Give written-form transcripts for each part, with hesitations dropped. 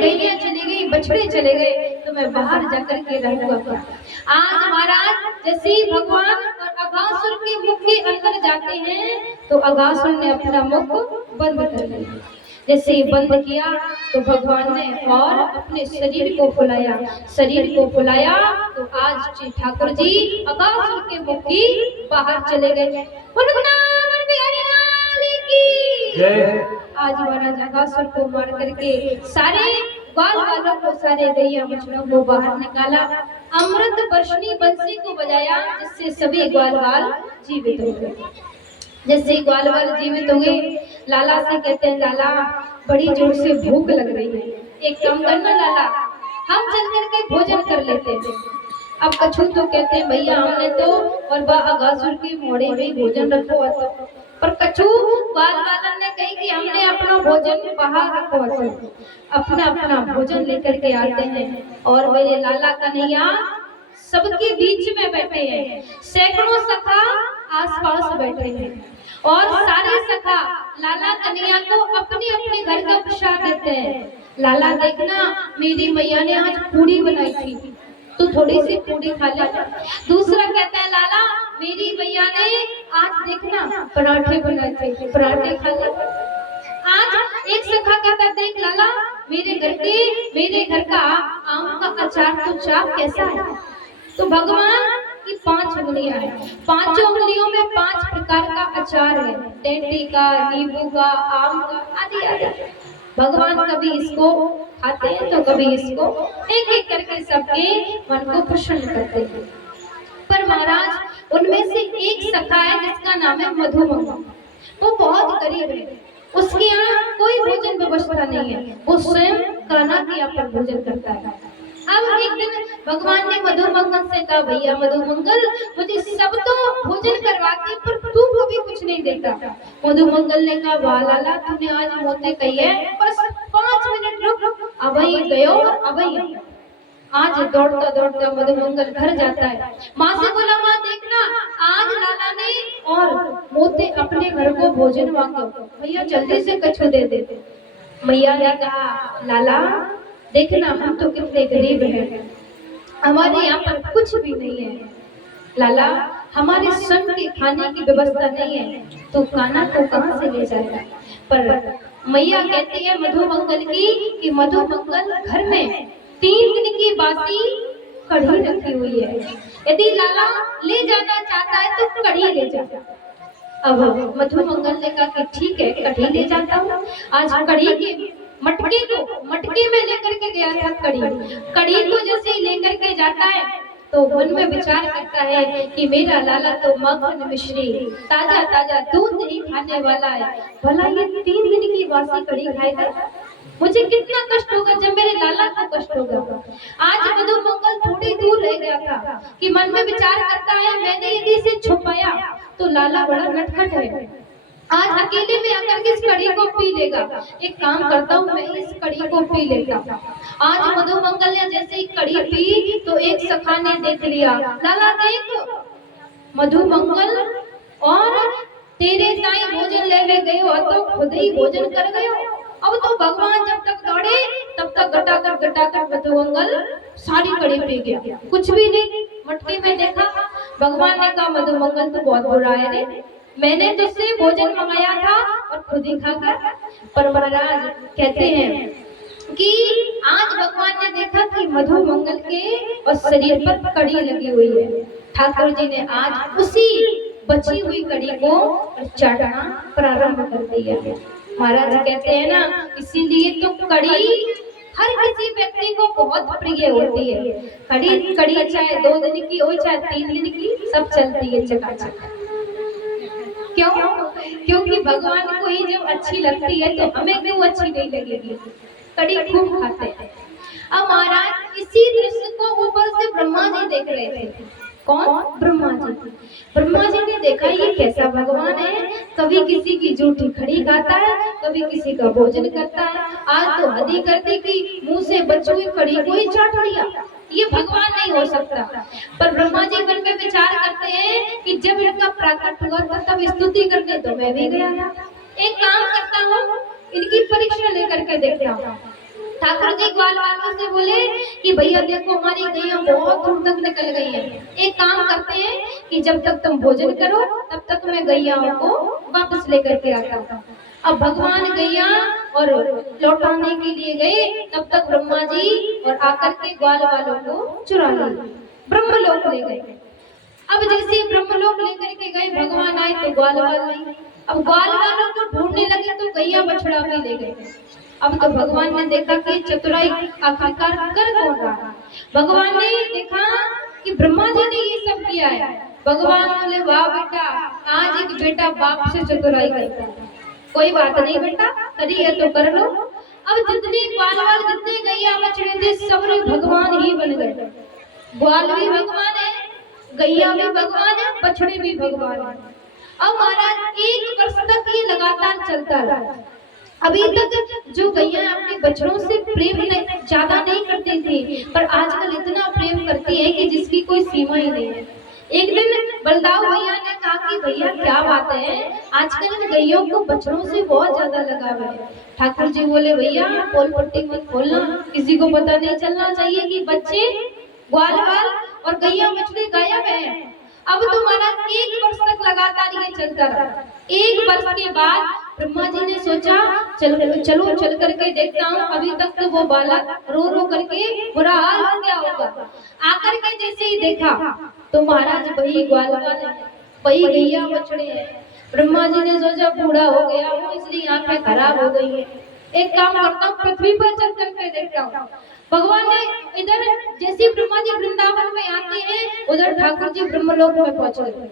गैया चली गई, बछड़े चले गए, तो मैं बाहर जाकर के रहूंगा। आज महाराज जैसे ही भगवान और अगासुर के मुख के अंदर जाते हैं तो अगासुर ने अपना मुख बंद कर लिया। जैसे ही बंद किया तो भगवान ने और अपने शरीर को फुलाया, तो आज ठाकुर जी अगासुर के मुख की बाहर चले गए। आज महाराज अगासुर को मार करके सारे ग्वाल वालों को, सारे गैया बछड़ों को बाहर निकाला। अमृत वर्षणी बंसी को बजाया, जिससे सभी ग्वाल वाल जीवित हो गए। जैसे ग्वाल वाल जीवित हो गए, लाला से कहते हैं, लाला बड़ी जोर से भूख लग रही है, एक काम करना लाला, हम चल करके भोजन कर लेते हैं। अब कछू तो कहते हैं, भैया हमने तो और बा अगासुर के मोड़े में भोजन रखो तो, पर कछू ग्वाल वालन ने कही कि हमने अपना भोजन बाहर रखो तो, अपना अपना भोजन लेकर के आते हैं। और मेरे लाला कन्हैया सबके बीच में बैठे हैं, सैकड़ों सखा आसपास बैठे हैं और सारे सखा लाला कन्हैया को अपने अपने घर का प्रसाद देते हैं। लाला देखना, मेरी मैया ने आज पूड़ी बनाई थी, तो थोड़ी सी पूड़ी खा ले। दूसरा कहता है, लाला मेरी मैया ने आज देखना पराठे बनाए थे, पराठे खा ले। आज एक सखा कहता, देख लाला मेरे घर का आम का अचार तो चाप कैसा है। तो भगवान की 5 उंगलियां हैं, 5 उंगलियों में 5 प्रकार का अचार है, टेंटी का, नींबू का, आम का, आदि आदि। भगवान कभी इसको खाते हैं तो कभी इसको, एक एक करके सबके मन को प्रसन्न करते हैं। पर महाराज उनमें से एक सखा है जिसका नाम है मधुमंगल। वो बहुत गरीब है, उसके यहाँ कोई भोजन व्यवस्था नहीं है, वो स्वयं कान्हा के यहाँ पर भोजन करता है। अब एक दिन भगवान ने मधुमंगल से कहा, भैया मधुमंगल मुझे सब तो भोजन करवाती, पर तू कभी कुछ नहीं देता। मधुमंगल ने कहा, वाह लाला तूने आज मोते कही है, बस 5 मिनट रुक, अभी गयो अभी। आज दौड़ता दौड़ता मधुमंगल घर जाता है, माँ से बोला, माँ देखना आज लाला ने और मोते अपने घर को भोजन मांगो, भैया जल्दी से कछु दे दे। मैया ने कहा, लाला देखना हम तो कितने गरीब हैं, हमारे यहाँ पर कुछ भी नहीं है। लाला हमारे स्वयं के खाने की व्यवस्था नहीं है, तो कान्हा को कहाँ से ले जाएगा। पर मैया कहती है मधुमंगल की कि मधुमंगल घर में 3 दिन की बासी कढ़ी रखी हुई है, यदि लाला ले जाना चाहता है तो कढ़ी ले जाता। अब मधुमंगल ने कहा कि ठीक है कढ़ी ले जाता हूँ। आज कढ़ी के मटके में लेकर के गया था, कढ़ी को जैसे ही लेकर के जाता है तो मन में विचार करता है कि मेरा लाला तो मक्खन मिश्री ताजा ताजा दूध नहीं खाने वाला है, भला ये 3 दिन की बासी कढ़ी खाएगा, मुझे कितना कष्ट होगा जब मेरे लाला को कष्ट होगा। आज मधुमंगल थोड़ी दूर रह गया था कि मन में विचार करता है, मैंने यदि इसे छुपाया तो लाला बड़ा नटखट है, आज अकेले में आकर के इस कढ़ी को पी लेगा। एक काम करता हूँ, मैं इस कढ़ी को पी लेता हूँ। आज मधुमंगल ने जैसे ही कढ़ी पी तो एक सखा ने देख लिया, लाला देख मधुमंगल और तेरे ताई भोजन ले गए हो तो खुद ही भोजन कर गए हो। अब तो भगवान जब तक दौड़े तब तक गटाकर मधुमंगल सारी कढ़ी पी गया, कुछ भी नहीं। मटके में देखा, भगवान ने कहा मधुमंगल तो बहुत बुरा है रे, मैंने तुझसे भोजन मंगाया था और खुद ही खा गया। पर महाराज कहते हैं कि आज भगवान ने देखा कि मधुमंगल के और शरीर पर कड़ी लगी हुई है। ठाकुर जी ने आज उसी बची हुई कड़ी को चाटना प्रारंभ कर दिया है। महाराज कहते हैं ना, इसीलिए तो कड़ी हर किसी व्यक्ति को बहुत प्रिय होती है। कड़ी चाहे 2 दिन की हो चाहे 3 दिन की, सब चलती है चकाचक। क्यों? क्योंकि भगवान को ही जब अच्छी लगती है तो हमें क्यों अच्छी नहीं लगेगी। कड़ी खूब खाते हैं। अब महाराज इसी दृश्य को ऊपर से ब्रह्मा जी देख रहे थे। कौन? ब्रह्मा जी। ब्रह्मा जी ने देखा ये कैसा भगवान है, कभी किसी की जूठी खड़ी खाता है, कभी किसी का भोजन करता है। आज तो हद ही कर दी कि मुंह से बची हुई कड़ी को ही चाट लिया। ये भगवान नहीं हो सकता। पर ब्रह्मा जी मन में विचार करते हैं कि जब इनका प्राकट हुआ था तब स्तुति करने तो मैं भी गया था। एक काम करता हूँ, इनकी परीक्षा लेकर के देखता हूँ। ठाकुर ठाकुर जी ग्वाल वालों से बोले कि भैया देखो हमारी गैया बहुत दूर तक निकल गई है, एक काम करते हैं कि जब तक तुम भोजन करो तब तक मैं गैयाओं को वापस लेकर के आता हूँ। अब भगवान गैया और लौटाने के लिए गए, तब तक ब्रह्मा जी और आकर के ग्वाल वालों को चुरा लिए, ब्रह्मलोक ले गए। अब जैसे ब्रह्मलोक लेकर के गए, भगवान आए तो ग्वाल वाल नहीं। अब ग्वाल वालों को ढूंढने लगे तो गैया बछड़ा भी ले गए। अब तो भगवान ने देखा कि चतुराई आखिरकार कर कौन रहा है। भगवान ने देखा कि ब्रह्मा जी ने ये सब किया है। भगवान बोले वाह बेटा, आज एक बेटा बाप से चतुराई करता है। कोई बात नहीं बेटा, करी है तो कर लो। अब जितने ग्वाल वाल जितने गैया बछड़े थे सब भगवान ही बन गए। ग्वाल भी भगवान है, गैया भी भगवान है, बछड़े भी भगवान है। अब महाराज 1 वर्ष तक ये लगातार चलता रहा। अभी तक जो गैया अपने बछड़ों से प्रेम ज्यादा नहीं करती थी, पर आजकल इतना प्रेम करती है कि जिसकी कोई सीमा ही नहीं है। एक दिन बलदाऊ भैया ने कहा कि भैया क्या बात है, आजकल इन गैयों को बछड़ों से बहुत ज्यादा लगाव है। ठाकुर जी बोले भैया पोल पट्टी मत खोलना, किसी को पता नहीं चलना चाहिए कि बच्चे ग्वाल वाल और गैया बछड़े गायब है। अब तो महाराज 1 वर्ष तक लगातार ये चलता रहा। 1 वर्ष के बाद ब्रह्मा जी ने सोचा चल करके देखता हूँ। अभी तक तो वो बालक रो करके बुरा हाल हो गया होगा। आकर के जैसे ही देखा तो महाराज वही ग्वाल वाल वही गैया बछड़े हैं। ब्रह्मा जी ने सोचा बूढ़ा हो गया हूँ इसलिए आंखें खराब हो गई है, एक काम करता हूँ पृथ्वी पर चल करके देखता हूँ। भगवान ने इधर जैसे ब्रह्मा जी वृंदावन में आते हैं, उधर ठाकुर जी ब्रह्मलोक में पहुंच गए।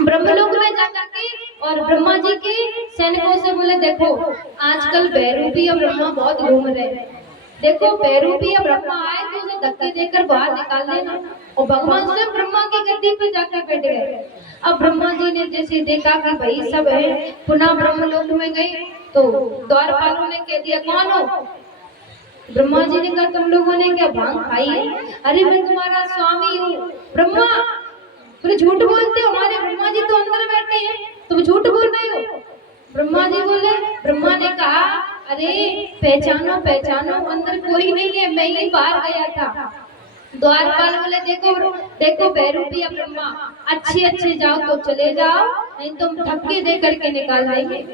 ब्रह्मलोक में जाकर के और ब्रह्मा जी के सैनिकों से बोले देखो आजकल बहरूपी और ब्रह्मा बहुत घूम रहे हैं, देखो बहरूपी और ब्रह्मा आए तो उसे धक्के देकर बाहर निकाल देना। और भगवान स्वयं ब्रह्मा की गद्दी पर जाकर बैठ गए। अब ब्रह्मा जी ने जैसे देखा कि भाई सब है, पुनः ब्रह्मलोक में गए तो द्वारपालों ने कह दिया कौन हो? ब्रह्मा जी ने कहा तुम लोगों ने क्या भांग खाई है? अरे मैं तुम्हारा स्वामी हूँ। ब्रह्मा बोले झूठ बोलते हो, हमारे ब्रह्मा जी तो अंदर बैठे हैं, तुम झूठ बोल रहे हो। ब्रह्मा जी बोले, ब्रह्मा ने कहा अरे पहचानो पहचानो, अंदर कोई नहीं है, मैं ही बाहर गया था। द्वारपाल बोले देखो बहरूपी ब्रह्मा, अच्छे जाओ तो चले जाओ, नहीं तो धक्के दे करके निकाल देंगे।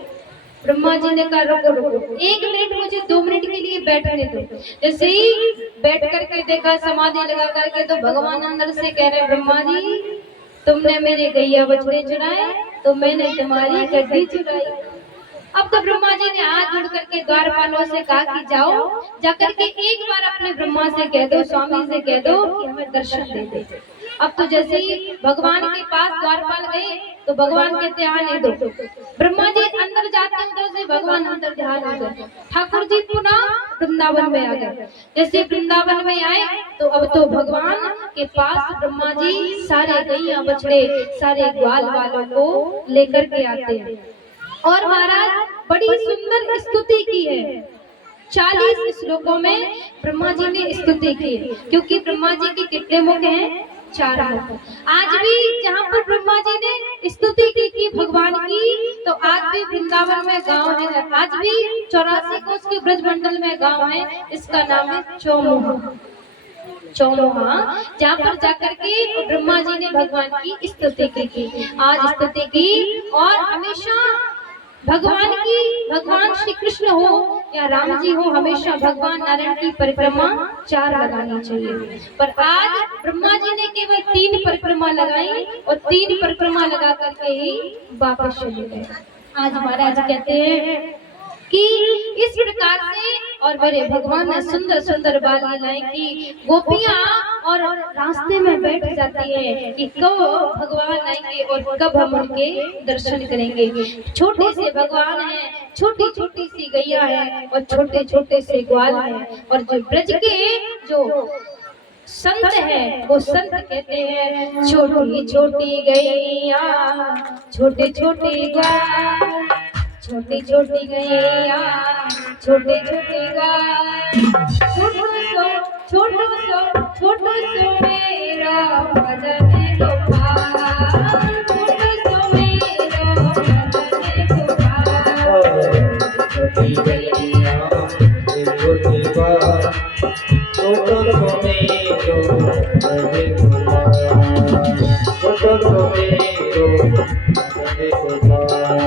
ब्रह्मा जी ने कहा रुको 1 मिनट मुझे 2 मिनट के लिए बैठने दो। जैसे ही बैठ करके देखा समाधि लगा करके तो भगवान अंदर से कह रहे ब्रह्मा जी तुमने मेरे गैया बछड़े चुराए तो मैंने तुम्हारी गद्दी चुराई। अब तो ब्रह्मा जी ने हाथ जोड़ करके द्वारपालों से कहा कि जाओ जाकर के एक बार अपने ब्रह्मा से कह दो, स्वामी से कह दो कि हमें दर्शन दे दे। अब तो जैसे ही भगवान के पास द्वारपाल गए तो भगवान कहते आने दो। ब्रह्मा जी अंदर जाते उधर से भगवान अंदर ध्यान हो गए। ठाकुर जी पुनः वृंदावन में आ गए। जैसे वृंदावन में आए तो अब तो भगवान के पास ब्रह्मा जी सारे गैया बछड़े सारे ग्वाल वालों को लेकर के आते हैं। और महाराज बड़ी सुंदर स्तुति की है। 40 श्लोकों में ब्रह्मा जी ने स्तुति की है, क्योंकि ब्रह्मा जी के कितने मुख हैं? 4 मुख। आज भी जहाँ पर ब्रह्मा जी ने स्तुति की थी भगवान की, तो आज भी वृंदावन में गांव है, आज भी 84 कोस के ब्रजमंडल में गांव है, इसका नाम है चौमुहा, जहाँ पर जाकर के ब्रह्मा जी ने भगवान की स्तुति की। आज स्तुति की और हमेशा भगवान श्री कृष्ण हो या राम जी हो, हमेशा भगवान नारायण की परिक्रमा 4 लगानी चाहिए। पर आज ब्रह्मा जी ने केवल 3 परिक्रमा लगाई और 3 परिक्रमा लगा करके ही वापस चले गए। आज महाराज कहते हैं कि इस प्रकार से और मेरे भगवान ने सुंदर सुंदर बाल लीलाएं की। गोपियां और रास्ते में बैठ जाती है कि कब भगवान आएंगे और कब हम उनके दर्शन करेंगे। छोटे से भगवान हैं, छोटी छोटी सी गैया है और छोटे छोटे से ग्वाल है। और जो ब्रज के जो संत है वो संत कहते हैं छोटी छोटी गैया छोटे छोटे ग्वाल, छोटी छोटी गैया छोटे छोटे ग्वाल, छोटो सो मेरा भजन गोपाल, छोटो सो मेरा भजन गोपाल। छोटी गैया छोटे ग्वाल छोटो तो मेरो हरे गोपाल, छोटो तो मेरो हरे गोपाल।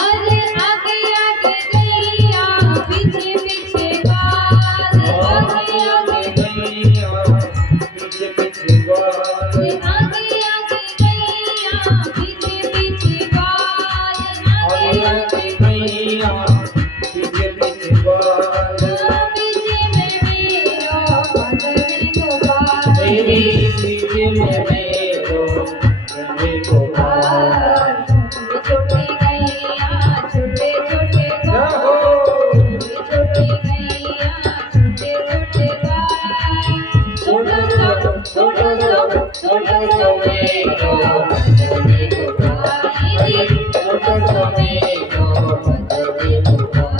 अरे आगे आगे गैया पीछे पीछे बाल, आगे आगे गैया पीछे पीछे बाल, आगे आगे गैया पीछे पीछे बाल, आगे आगे गैया पीछे पीछे बाल। पीछे में मेरो हरे गोपाल, तेरी पीछे में मेरो हरे गोपाल। छोटी गैया छोटे छोटे बाल, छोटी गैया छोटे छोटे बाल, छोटा सा छोटा सा छोटा सा मेरो हरे गोपाल, छोटा सा मेरो हरे गोपाल।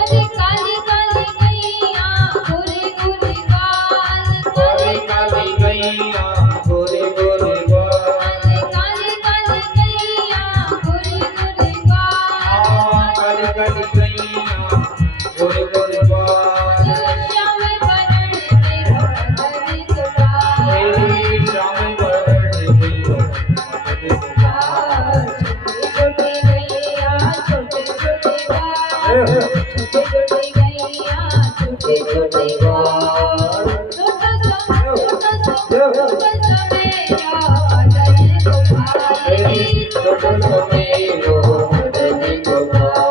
अरे काली काली गैया गोरे गोरे बाल, काली काली गैया गोरे गोरे बाल, अरे काली काली गैया गोरे गोरे बाल, काली काली गैया गोरे गोरे बाल। श्याम वरण मेरो हरे गोपाल, तेरी श्याम वरण मेरो हरे गोपाल। छोटे गैया छोटे छोटे बाल, छोटे गैया छोटे छोटे बाल, छोटा सा छोटा सा मेरा हरे गोपाल, तेरी छोटो तो मेरो हरे गोपाल।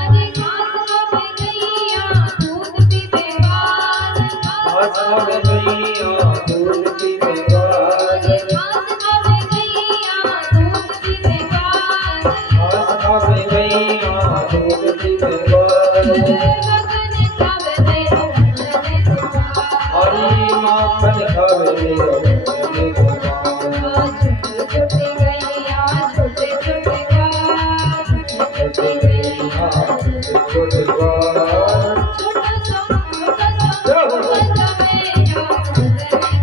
अरे घास खावे गैया दूध पीवे बाल, घास खावे गैया दूध पीवे बाल, घास खावे गैया दूध पीवे बाल, घास खावे गैया दूध पीवे बाल। मगन खावे मेरो हरे गोपाल, हरी माखन खावे मेरो हरे गोपाल। छोटे छोटे गैया छोटे छोटे बाल, छोटे गैया छोटे बाल, छोटा सा मेरा हरे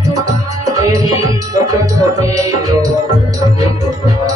गोपाल, तेरी छोटो तो मेरो हरे गोपाल।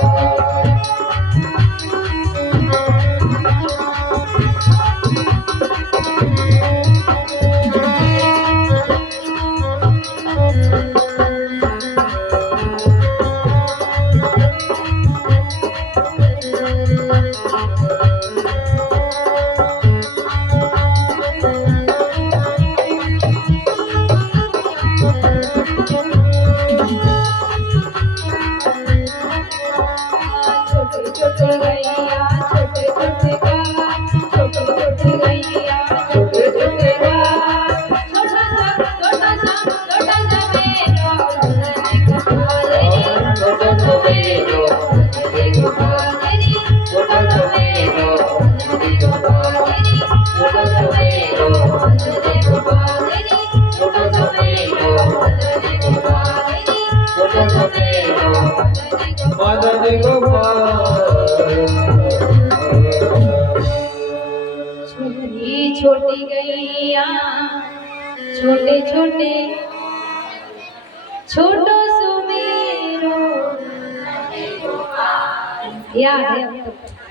मदन गोपाल। छोटी छोटी गैया छोटे छोटे छोटो सुमेरो याद है अब तक।